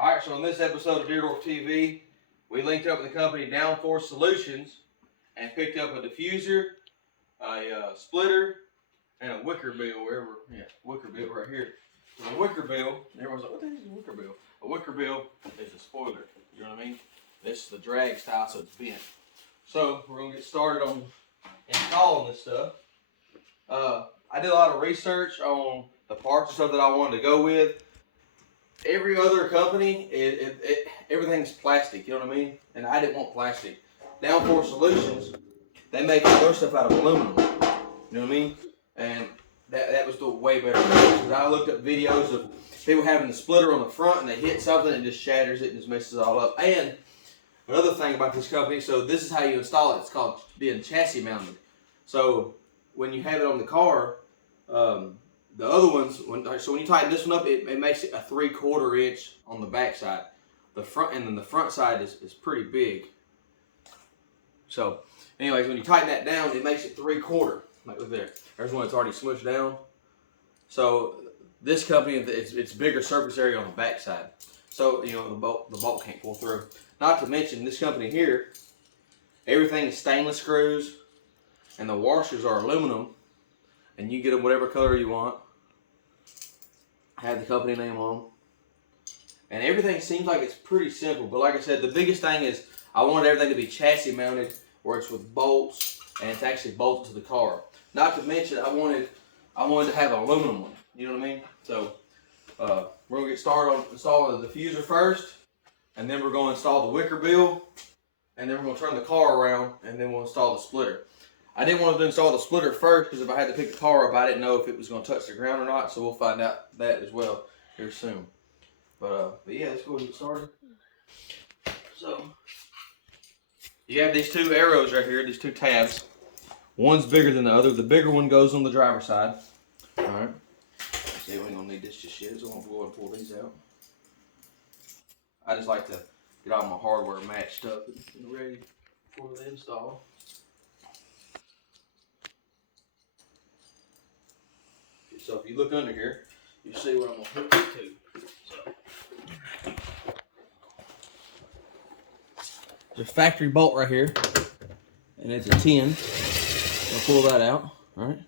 Alright, so on this episode of Deerdorf TV, we linked up with the company DownforceSolutions and picked up a diffuser, a splitter, and a wickerbill, wickerbill right here. So the wickerbill, everyone's like, what the heck is a wickerbill? A wickerbill is a spoiler, you know what I mean? This is the drag style, so it's bent. So we're going to get started on installing this stuff. I did a lot of research on the parts and stuff that I wanted to go with. Every other company, everything's plastic, you know what I mean? And I didn't want plastic. DownforceSolutions, they make all their stuff out of aluminum, you know what I mean? And that was the way better. Because I looked up videos of people having the splitter on the front and they hit something and it just shatters it and just messes it all up. And another thing about this company, so this is how you install it. It's called being chassis mounted. So when you have it on the car, the other ones, so when you tighten this one up, it makes it a 3/4 inch on the back side. The front, and then the front side is pretty big. So anyways, when you tighten that down, it makes it 3/4. Like look there. There's one that's already smushed down. So this company, it's bigger surface area on the back side. So you know the bolt can't pull through. Not to mention this company here, everything is stainless screws, and the washers are aluminum, and you get them whatever color you want. Have the company name on them, and everything seems like it's pretty simple. But like I said, the biggest thing is I wanted everything to be chassis mounted, where it's with bolts and it's actually bolted to the car. Not to mention I wanted to have an aluminum one. You know what I mean? So we're gonna get started on installing the diffuser first, and then we're gonna install the wicker bill, and then we're gonna turn the car around, and then we'll install the splitter. I didn't want to install the splitter first because if I had to pick the car up, I didn't know if it was going to touch the ground or not. So we'll find out that as well here soon. But yeah, let's go ahead and get started. So you have these two arrows right here, these two tabs. One's bigger than the other. The bigger one goes on the driver's side. All right. See, we ain't gonna need this just yet, so I'm gonna go ahead and pull these out. I just like to get all my hardware matched up and ready for the install. So if you look under here, you see what I'm going to hook it to. So there's a factory bolt right here, and it's a 10. I'll pull that out. All right.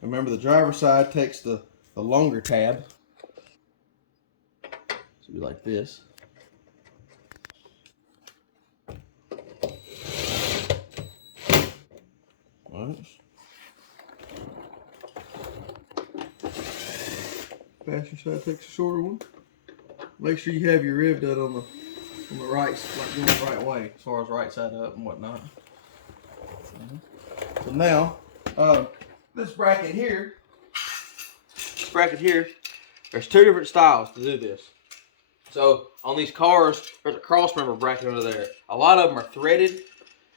Remember, the driver's side takes the longer tab. So it'll be like this. All right. Passenger side takes a shorter one. Make sure you have your rib nut on the right, like going the right way, as far as right side up and whatnot. So now, this bracket here, there's two different styles to do this. So on these cars, there's a cross member bracket under there. A lot of them are threaded,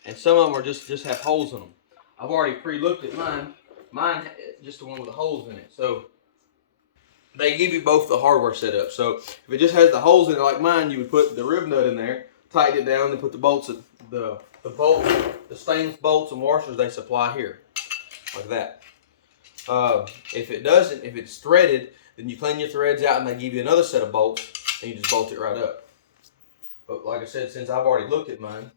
and some of them are just have holes in them. I've already pre-looked at mine. Mine just the one with the holes in it. So they give you both the hardware setup. So if it just has the holes in it like mine, you would put the rib nut in there, tighten it down, and put the bolts, the stainless bolts and washers they supply here, like that. If it doesn't, if it's threaded, then you clean your threads out and they give you another set of bolts and you just bolt it right up. But like I said, since I've already looked at mine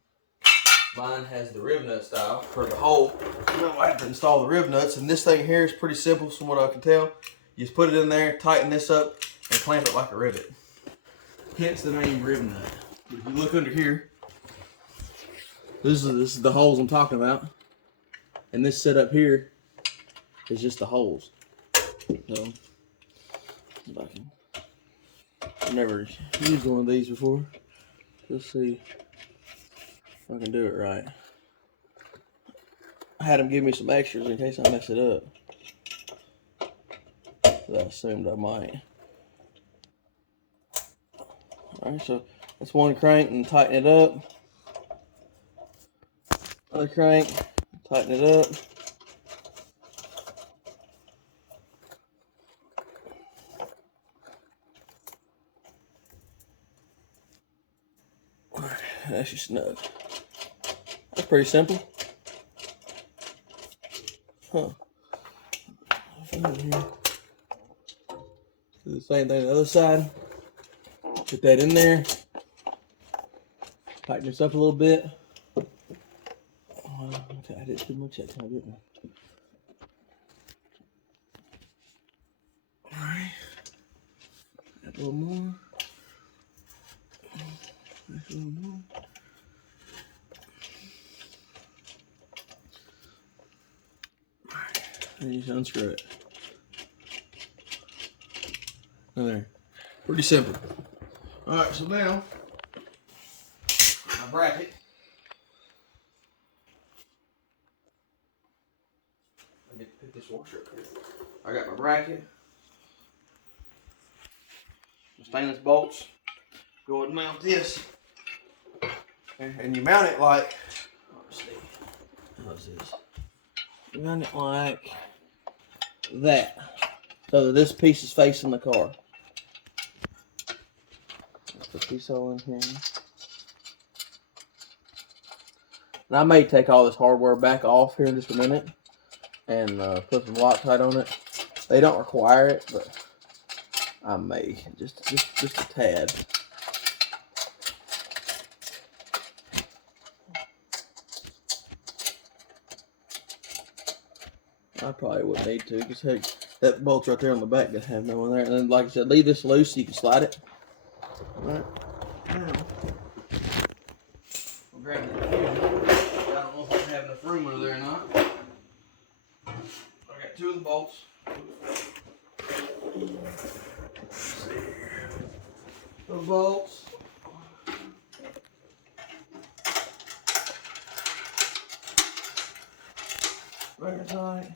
has the rib nut style for the hole. Now I have to install the rib nuts, and this thing here is pretty simple from what I can tell. You just put it in there, tighten this up, and clamp it like a rivet. Hence the name rib nut. But if you look under here, this is the holes I'm talking about. And this setup here is just the holes. So, I've never used one of these before. Let's see if I can do it right. I had them give me some extras in case I mess it up. I assumed I might. Alright, so that's one crank and tighten it up. Other crank, tighten it up. That's just snug. That's pretty simple. Huh. Do the same thing on the other side. Put that in there. Tighten this up a little bit. I did too much that time, didn't I? Alright. Add a little more. Add a little more. Alright. Then you just unscrew it. There. Pretty simple. Alright, so now my bracket. I get to put this washer up here. I got my bracket. My stainless bolts. Go and mount this. And you mount it like, let's see. How's this? You mount it like that. So that this piece is facing the car. Let's put this all in here. And I may take all this hardware back off here in just a minute and put some Loctite on it. They don't require it, but I may just a tad. I probably wouldn't need to, because heck, that bolt's right there on the back doesn't have no one there. And then, like I said, leave this loose so you can slide it. Alright. I'll grab the diffuser. I don't know if I have enough room over there or not. I got two of the bolts. The bolts. Very tight.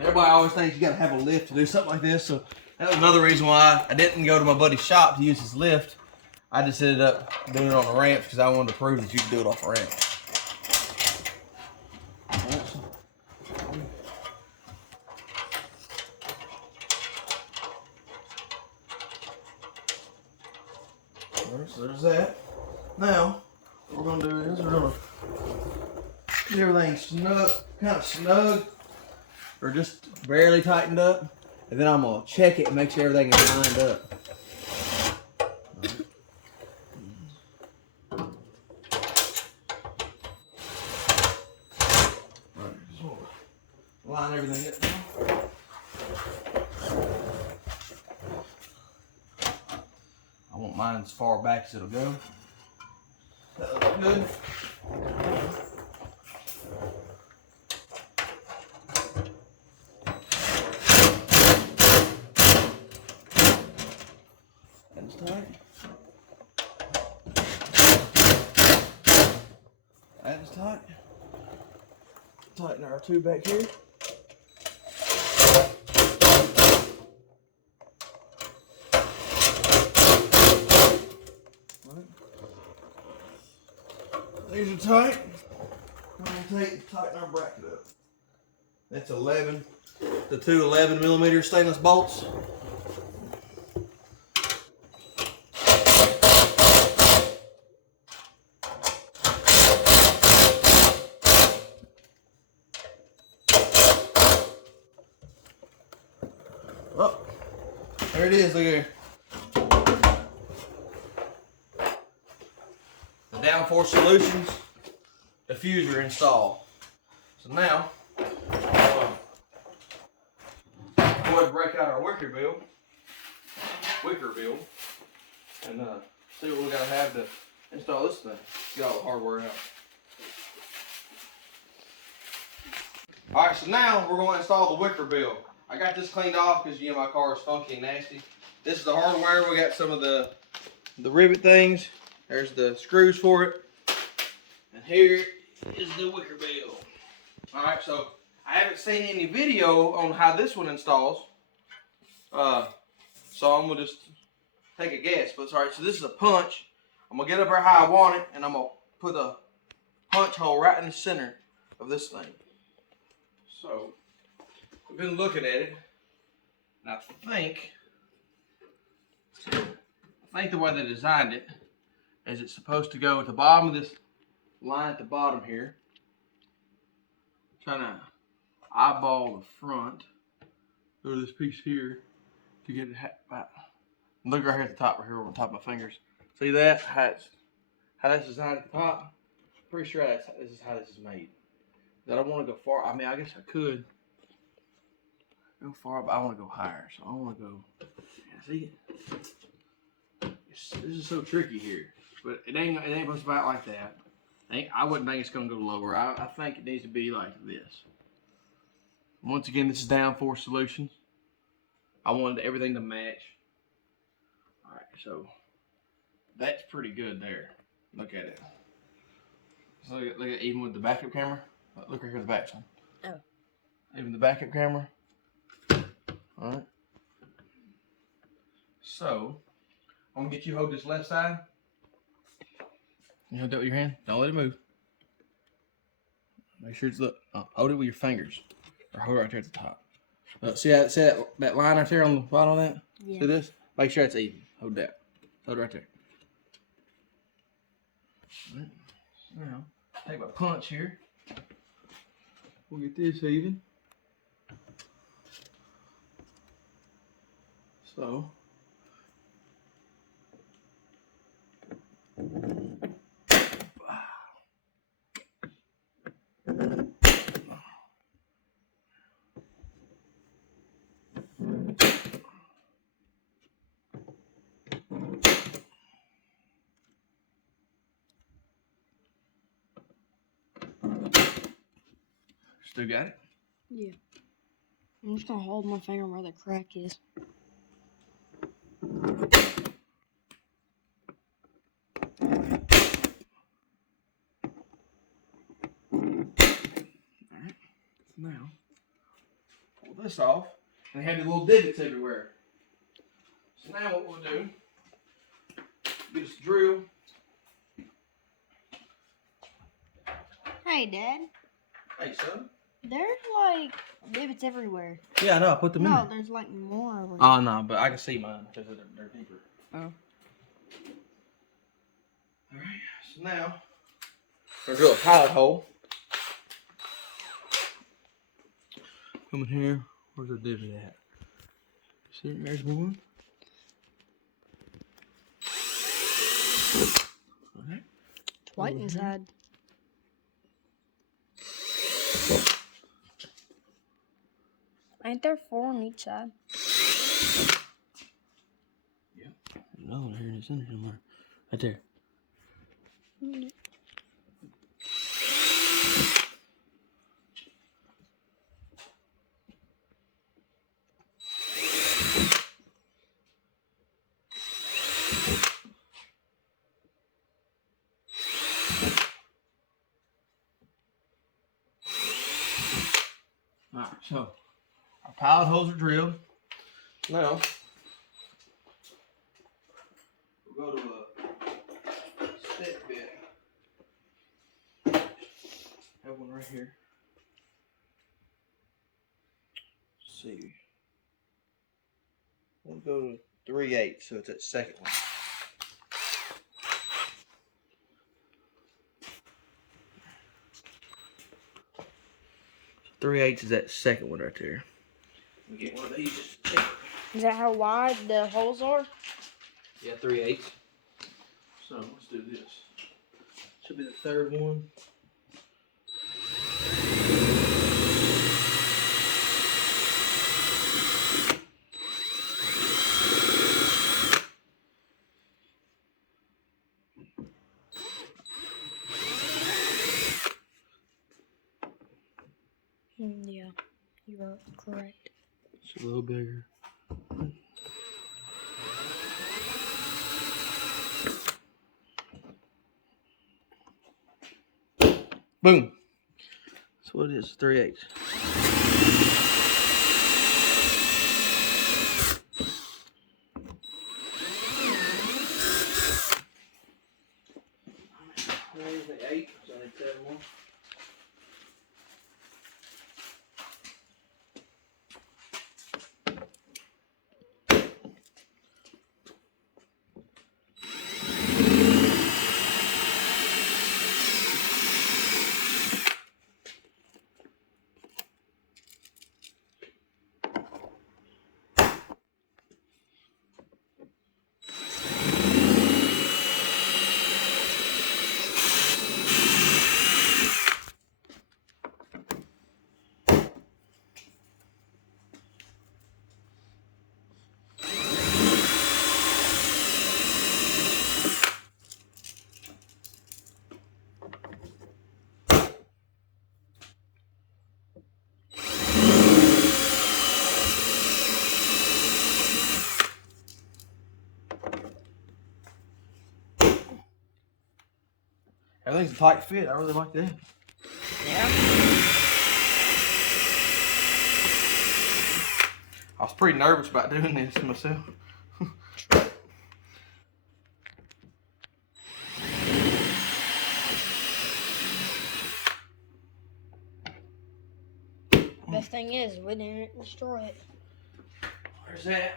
Everybody always thinks you gotta have a lift to do something like this, so that was another reason why I didn't go to my buddy's shop to use his lift. I just ended up doing it on the ramp because I wanted to prove that you could do it off a ramp. Alright, so there's that. Now, what we're gonna do is we're gonna get everything snug, kind of snug, or just barely tightened up, and then I'm gonna check it and make sure everything is lined up. Line everything up. I want mine as far back as it'll go. That looks good. That's tight. That is tight. Tighten our two back here. These are tight. I'm going to tighten our bracket up. That's 11, the two 11mm stainless bolts. Oh, there it is, look here. The DownforceSolutions diffuser install. So now, go ahead and break out our wickerbill, and see what we gotta have to install this thing. Get all the hardware out. Alright, so now we're going to install the wickerbill. I got this cleaned off because my car is funky and nasty. This is the hardware. We got some of the rivet things. There's the screws for it. And here is the wickerbill. Alright, so I haven't seen any video on how this one installs. So I'm going to just take a guess. But it's alright, so this is a punch. I'm going to get up there how I want it, and I'm going to put a punch hole right in the center of this thing. So, we've been looking at it, and I think the way they designed it is it's supposed to go at the bottom of this line at the bottom here. Trying to eyeball the front or this piece here to get it about. Look right here at the top, right here on top of my fingers. See that? How that's designed at the top? Pretty sure this is how this is made. I don't want to go far. I mean, I guess I could go far, but I want to go higher. So I want to go. See, this is so tricky here, but it ain't supposed to be out like that. I wouldn't think it's gonna go lower. I think it needs to be like this. Once again, this is DownforceSolutions. I wanted everything to match. All right, so that's pretty good there. Look at it. So look at even with the backup camera. Look right here at the back, son. Oh. Even the backup camera. All right. So I'm gonna get you to hold this left side. You hold that with your hand. Don't let it move. Make sure it's hold it with your fingers, or hold it right there at the top. See that line right there on the bottom of that? Yeah. See this? Make sure it's even. Hold that. Hold it right there. All right. Now take my punch here. We'll get this even. So. Still got it? Yeah. I'm just gonna hold my finger where the crack is. Alright. Now, pull this off. And they have these little divots everywhere. So now what we'll do, get us a drill. Hey, Dad. Hey, son. There's like divots everywhere. Yeah, I know. I put them in. No, there's like more over there. Oh, no, but I can see mine because they're deeper. Oh. Alright, so now, we're going to drill a pilot hole. Come in here. Where's the divot at? See, there's one. Okay. It's white inside. Ain't there 4 on each side? Yeah. There's another one here in the center somewhere. Right there. Mm-hmm. Alright, so our pilot holes are drilled. Now, we'll go to a step bit. Have one right here. Let's see. We'll go to 3/8, so it's that second one. 3/8 is that second one right there. We get one of these just to check. Is that how wide the holes are? Yeah, 3/8. So let's do this. Should be the third one. Yeah, you are correct. It's a little bigger. Boom. That's what it is, 3/8. There's the 8, so I need 7 more. Everything's a tight fit. I really like that. Yeah. I was pretty nervous about doing this myself. Best thing is, we didn't destroy it. Where's that?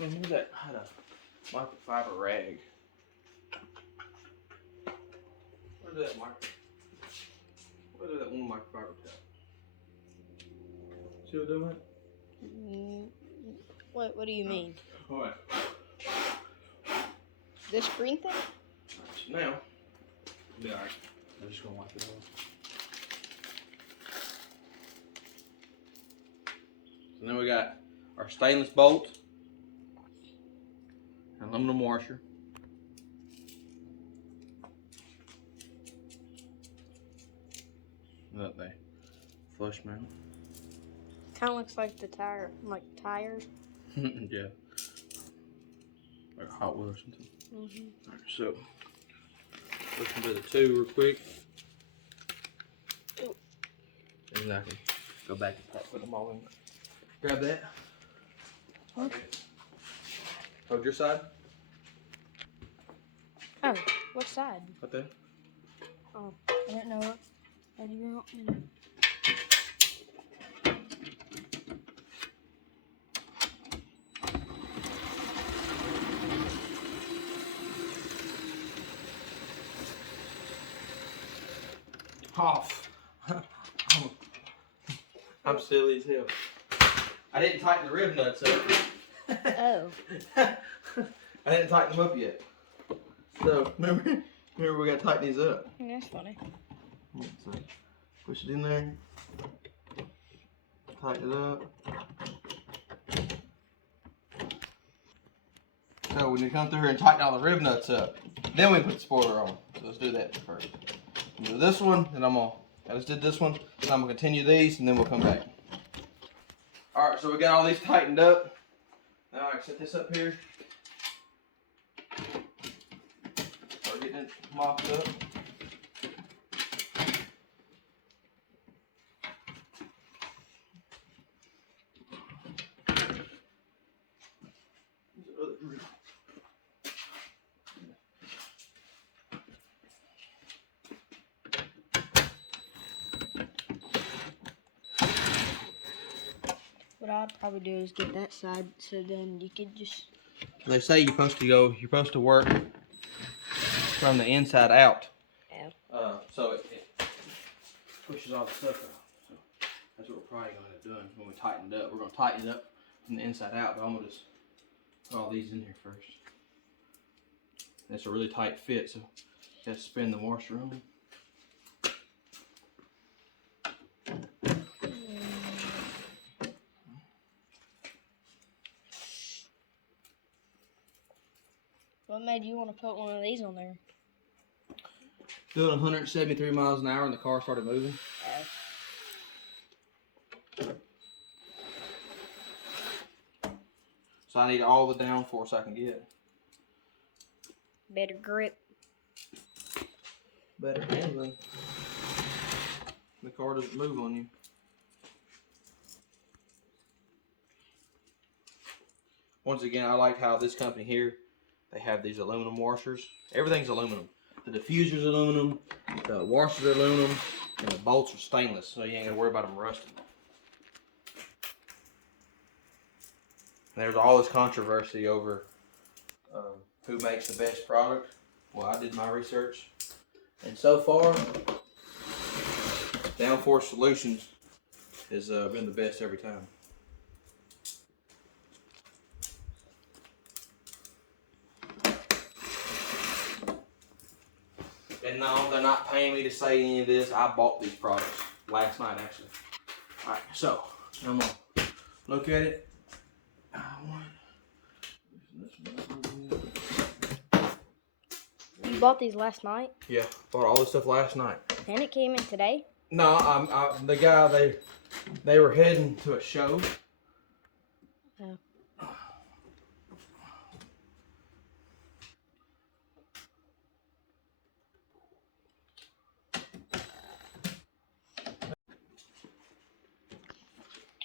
Man, who's that? I had a microfiber rag. Where's that Where's that one microfiber towel? See what I'm doing? What do you mean? Alright. This green thing? Now, be alright. I'm just gonna wipe it off. So then we got our stainless bolt, aluminum washer, that they flush mount. Kind of looks like the tires. Yeah, like a Hot Wheel or something. Alright, so listen to the two real quick, and I can go back and put them all in. Grab that. Okay. Hold your side. Oh, what side? Right there. Oh, I didn't know what. How do you want me to? Off. I'm silly as hell. I didn't tighten the rib nuts up. Oh. I didn't tighten them up yet. So remember we gotta tighten these up. That's funny. So push it in there. Tighten it up. So when you come through here and tighten all the rib nuts up, then we put the spoiler on. So let's do that first. Do this one, and I just did this one, and I'm gonna continue these, and then we'll come back. All right, so we got all these tightened up. Now I can set this up here. Start getting it mopped up. What I'd probably do is get that side, so then you could just. They say you're supposed to work from the inside out. Yeah. So it pushes all the stuff out. So that's what we're probably gonna end up doing when we tighten it up. We're gonna tighten it up from the inside out, but I'm gonna just put all these in here first. It's a really tight fit, so you have to spin the washer on. What made you want to put one of these on there? Doing 173 miles an hour and the car started moving. So I need all the downforce I can get. Better grip. Better handling. The car doesn't move on you. Once again, I like how this company here, they have these aluminum washers. Everything's aluminum. The diffuser's aluminum, the washers are aluminum, and the bolts are stainless, so you ain't gotta worry about them rusting. There's all this controversy over who makes the best product. Well, I did my research, and so far, DownforceSolutions has been the best every time. And no, they're not paying me to say any of this. I bought these products last night, actually. All right, so I'm gonna look at it. You bought these last night? Yeah, bought all this stuff last night. And it came in today? No, the guy, they were heading to a show. Oh.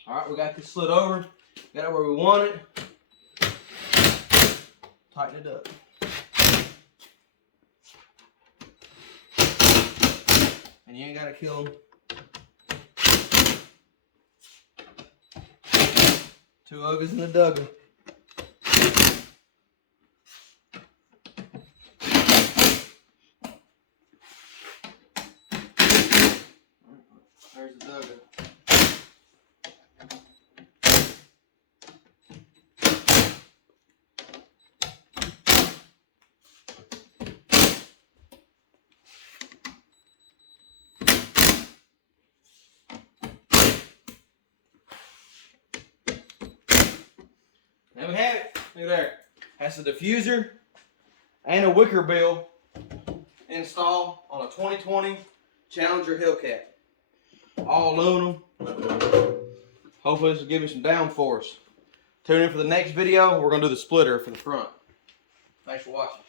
Alright, we got this slid over. Got it where we want it. Tighten it up. And you ain't gotta kill them. 2 uggers in the dugger. There's the dugger. There we have it. Look there. Has a diffuser and a wicker bill installed on a 2020 Challenger Hellcat. All aluminum. Hopefully this will give me some downforce. Tune in for the next video. We're going to do the splitter for the front. Thanks for watching.